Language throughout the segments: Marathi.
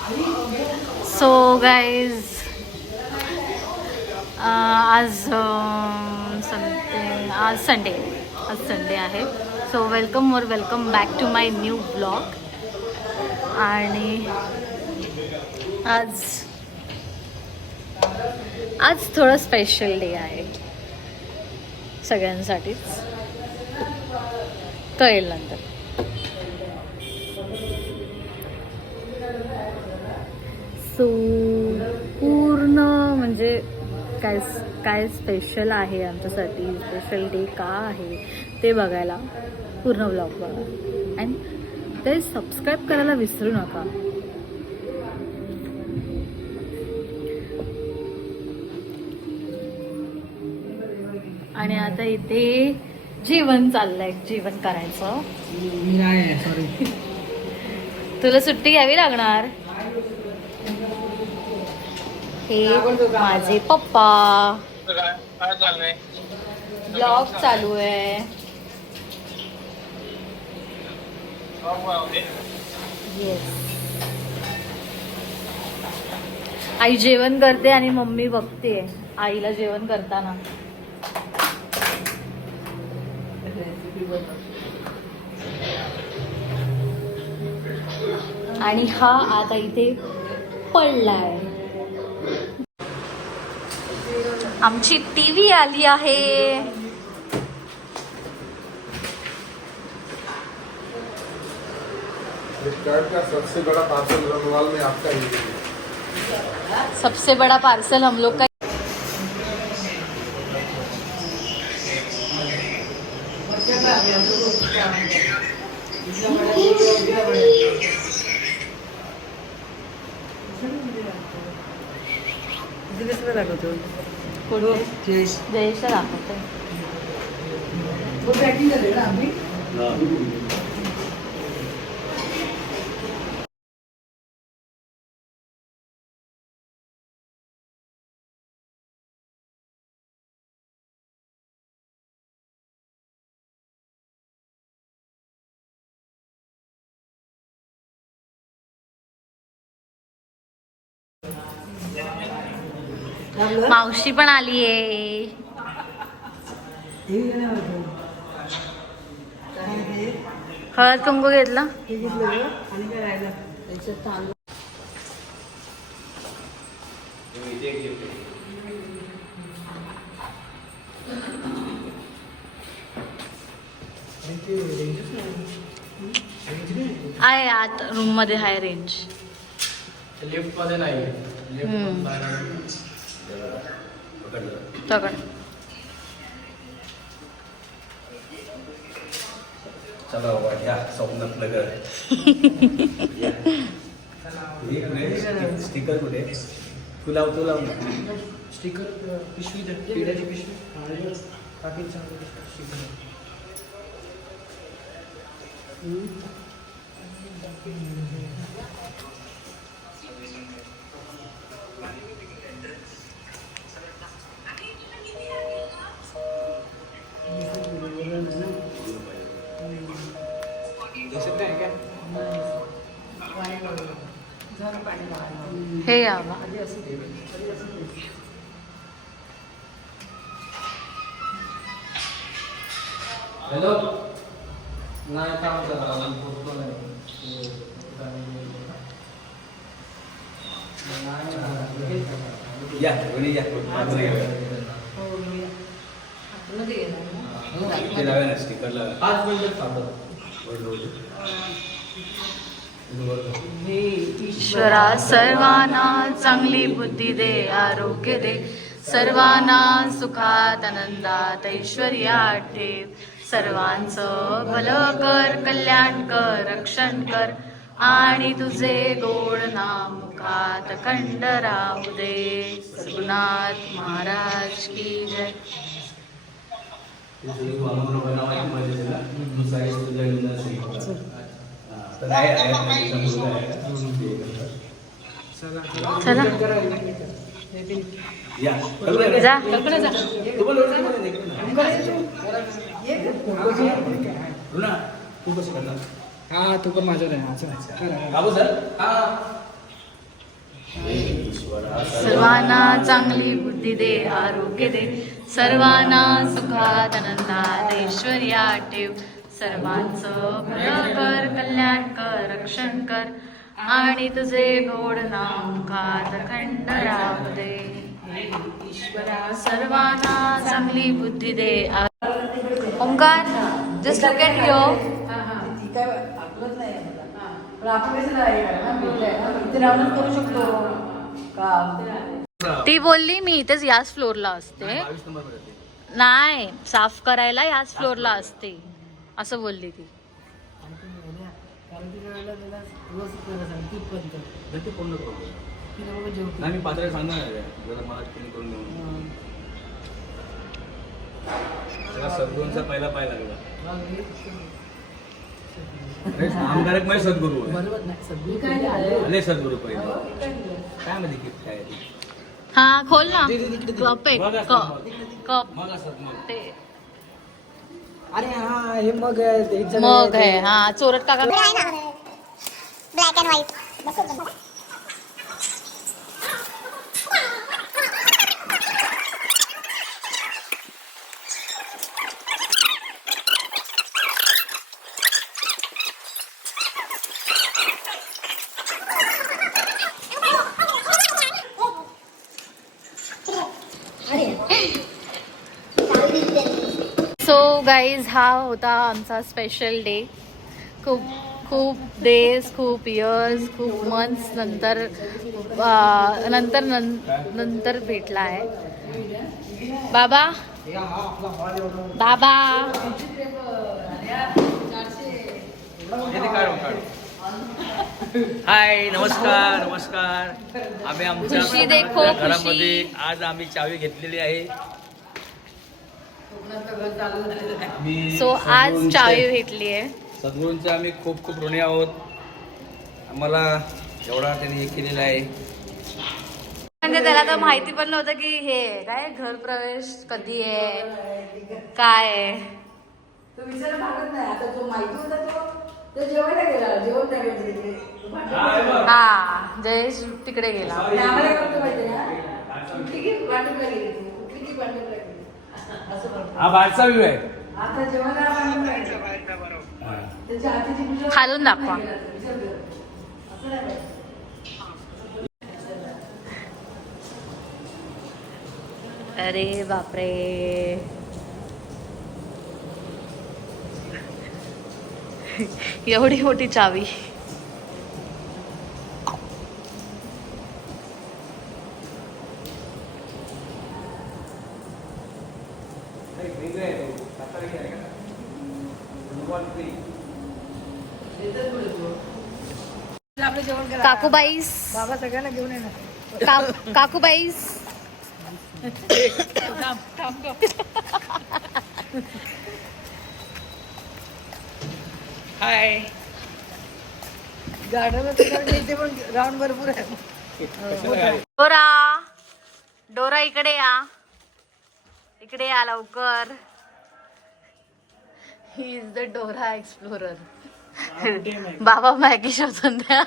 सो गाईज आज समथिंग आज संडे आहे. So welcome back to my new blog. आणि आज थोडं स्पेशल डे आहे सगळ्यांसाठीच, कळेल नंतर. सो पूर्ण म्हणजे काय स्पेशल आहे आमच्यासाठी, स्पेशल डे का आहे ते बघायला पूर्ण ब्लॉग बघा. अँड ते सबस्क्राईब करायला विसरू नका. आणि आता इथे जेवण चाललंय, जेवण करायचं. सॉरी, तुला सुट्टी घ्यावी लागणार. हे माझे पप्पा, ब्लॉग चालू आहे. येस, आई जेवण करते आणि मम्मी बघते आईला जेवण करताना. आणि हा आता इथे पडलाय. आमची टीव्ही आली आहे. फ्लिपकार्ट का सबसे बड़ा पार्सल रनवाल में आपका ही है. सबसे बड़ा पार्सल हम लोग का. जयेशला दाखवतोय. मावशी पण आली आहे. हळद कुंकू घेतला. आहे आत रूम मध्ये आहे रेंज. लिफ्ट मध्ये नाही. पकड. चला बाबा या स्वप्नातलं घर. स्टिकर कुठे? तू लाव स्टिकर पिशवी, पिढ्याची पिशवी पाकिट हे यावा. हॅलो, नाही काम करा. या कोणी या ते लावा ना स्टिकरला. 5 मिनिट थांबा. ईश्वरा सर्वांना चांगली बुद्धी दे, आरोग्य दे, सर्वांना सुखात आनंदात ऐश्वर्यात ठेव. सर्वांचं भलं कर, कल्याण कर, रक्षण कर, आणि तुझे गोड नाम मुखात खंड राहू दे. सद्गुरुनाथ महाराज की जय. चला जा. हा तू पण माझ्यावर आहे. बाबू सर. सर्वांना चांगली बुद्धी दे, आरोग्य दे, सर्वांना सुखात आनंदात ऐश्वर्या ठेव, सर्वांचं भलं कर, कल्याण कर, रक्षण कर आणि तुझे गोड नाम खात खंड राहू दे. ईश्वरा सर्वांना चांगली बुद्धी दे. Omkar, just look at you. ती बोलली मी इथेच याच फ्लोअरला असते, 22 नंबर मध्ये येते. नाही साफ करायला याच फ्लोअरला असते असं बोलली ती. नक्की फोन नको करू. नाही मी पात्राला सांगणार आहे जरा मला क्लीन करून देऊन. त्याला सद्गुरूंचा पहिला पाय लागला. अरे नामधारक म्हणजे सद्गुरू आहे. आले सद्गुरू पहिले काय मध्ये गिफ्ट काय आहे ते? हा खोल ना कप आहे, मग असतं कप मग असतात मग. ते अरे हा हे मग आहे, मग आहे. हा चोरट काका black and white. So guys हा होता आमचा स्पेशल डे. खूप खूप डेज, खूप इयर्स, खूप मंथ्स नंतर भेटला आहे. बाबा बाबा हाय नमस्कार नमस्कार. आम्ही आमच्या खुशी देखो, खुशी. घरामध्ये आज आम्ही चावी घेतलेली आहे. सो आज चावी भेटली आहे. सद्गुरूंचे आम्ही खूप खूप ऋणी आहोत. आम्हाला एवढा त्यांनी हे केलेला आहे. म्हणजे त्याला तर माहिती पण नव्हतं की हे काय घर प्रवेश कधी आहे काय आहे. तो विचार भागत नाही. आता जो माहिती होता तो जेवायला गेला, जेवण नाही गेले. हा जयेश तिकडे गेला. आम्हाला करतो माहिती ना, कुठली की वाटपला गेली तू, कुठली की वाटपला गेली असं करतो. हा बारचा व्ह्यू आहे. आता जेवायला त्याच्या हातीची पूजा खालून दाखवा. विचार कर. असं नाही पाहिजे. अरे बापरे, एवढी मोठी चावी. आपलं जेवण करा. काकूबाईस बाबा सगळ्यांना घेऊन येणार. काकूबाईस हाय. गार्डन इथे पण राऊंड भरपूर आहे. डोरा डोरा इकडे या, इकडे या लवकर. ही इज द डोरा एक्सप्लोरर. बाबा मॅगी शोधून द्या.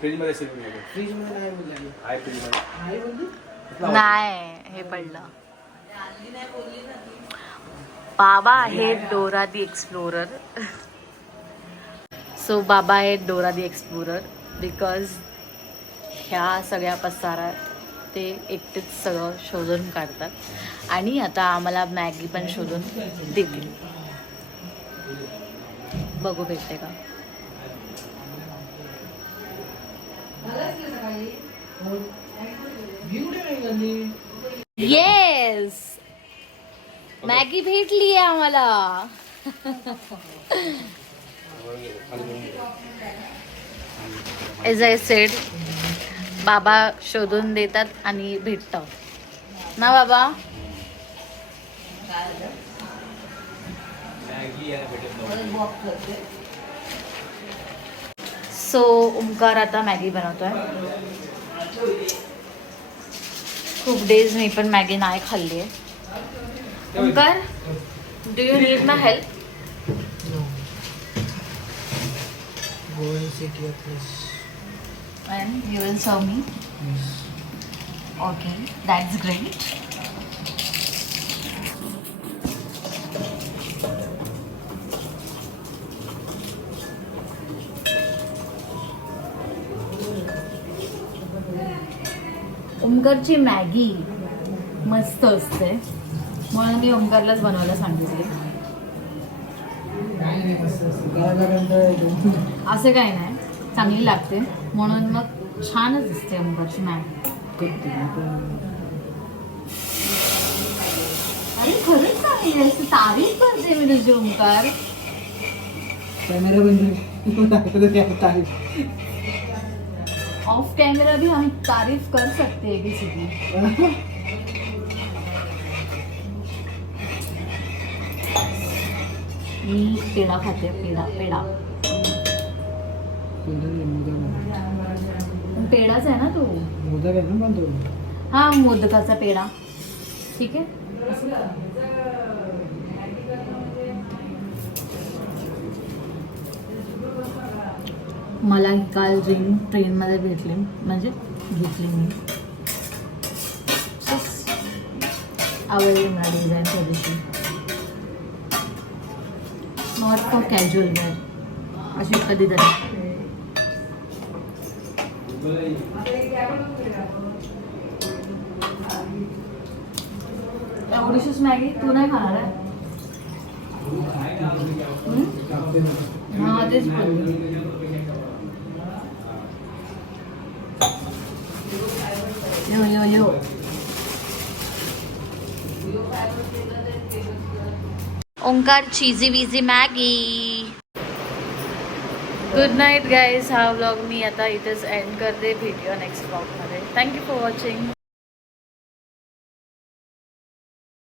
फ्रीज मध्ये फ्रीज मध्ये नाही बोलले. आहे फ्रीज मध्ये. नाही बोलली. नाही हे पडलं. बाबा आहेत डोरा दी एक्सप्लोरर. सो बाबा आहेत डोरा दी एक्सप्लोरर बिकॉज ह्या सगळ्या पसारा ते एकटेच सगळं शोधून काढतात आणि आता आम्हाला मॅगी पण शोधून देतील. बघू भेटते का. येस मॅगी भेटली आहे आम्हाला. एज आय सेड बाबा शोधून देतात आणि भेटतं ना बाबा. मॅगी आहे भेटत नव्हती. सो ओंकार आता मॅगी बनवतोय. खूप डेज मी पण मॅगी नाही खाल्ली आहे. Omkar do you need my help. Goan city place. And you will serve me. Okay, that's great. ओमकारची मॅगी मस्त असते म्हणून मी ओमकारलाच बनवायला सांगितले. असं काही नाही, चांगली लागते म्हणून मग छानच असते ओमकारची मॅगी. अरे खरंच चांगली असते, तारीफ करते मी तुझी ओमकार. कॅमेरा बंद. ऑफ कैमरा भी हम तारीफ कर सकते हैं किसी की. मी पेढा खाते, पेढा पेढा पेढाच आहे ना तो. मोदक आहे ना पण तो. हा मोदकाचा पेढा. ठीक आहे. मला काल रिंग ट्रेनमध्ये भेटली, म्हणजे घेतली मी. आवडली मला डिझाईन थोडीशी. नॉट फॉर कॅज्युअल वेअर, अशी कधीतरी. एवढीशीच मॅगी तू नाही खाणार आहे? हा तेच बोलली. Yo yo yo. Omkar cheesy veggie Maggi. Good night guys. हा व्लॉग मी आता इथेच एंड करते. भेटूया नेक्स्ट व्लॉगमध्ये. Thank you for watching.